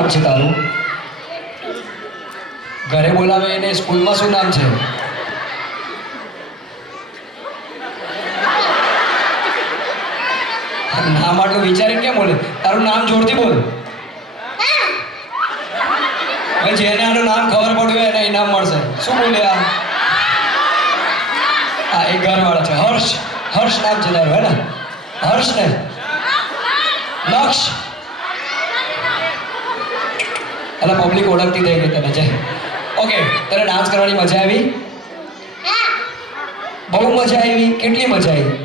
નામ છે તારું? ઘરે બોલાવે એને સ્કૂલમાં શું નામ છે? નામ આટલું વિચારીને કેમ બોલે? તારું નામ જોરથી બોલ. ભાઈ જેને આનું નામ ખબર પડ્યું એને ઇનામ મળશે. શું બોલ્યા? હા એ ઘરવાળા છે. હર્ષ. હર્ષ નામ છે તારું, હે ને? હર્ષ ને લક્ષ. એટલે પબ્લિક ઓળખતી થઈ ગઈ તને છે. ઓકે, તને ડાન્સ કરવાની મજા આવી? બહુ મજા આવી. કેટલી મજા આવી?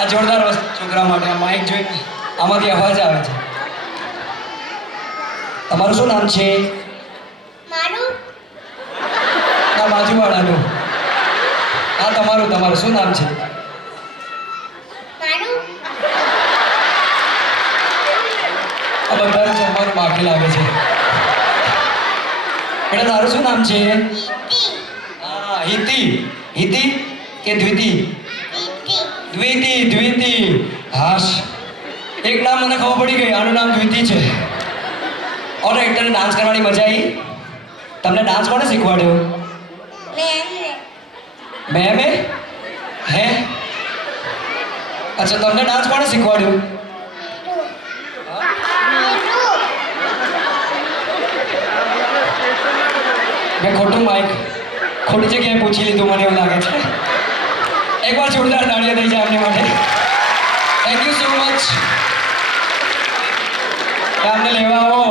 આ જોરદાર વસ્તુ છોકરા માટે. આ માઇક જોઈને આમાંથી અવાજ આવે છે. તમારું શું નામ છે? મારું ના, બાજુવાળાનું. હા તમારું શું નામ છે? મારું આ બધા જમવાનું બાકી લાગે છે. એટલે તારું શું નામ છે? હા, હિતિ. હિતિ કે દ્વિતિ? દ્વિતિ. હાશ, એક નામ મને ખબર પડી ગઈ. આનું નામ દ્વિતિ છે. ઓલરાઈટ, તને ડાન્સ કરવાની મજા આવી? તમને ડાન્સ કોણે શીખવાડ્યો? મેમે? હે? અચ્છા, તમને ડાન્સ કોણે શીખવાડ્યું? મેં ખોટું માઇક ખોટી જગ્યાએ પૂછી લીધું, મને એવું લાગે છે. એકવાર જોરદાર તાળીઓ થઈ જાય એમની માટે. Thank you so much. અમને લેવા આવો.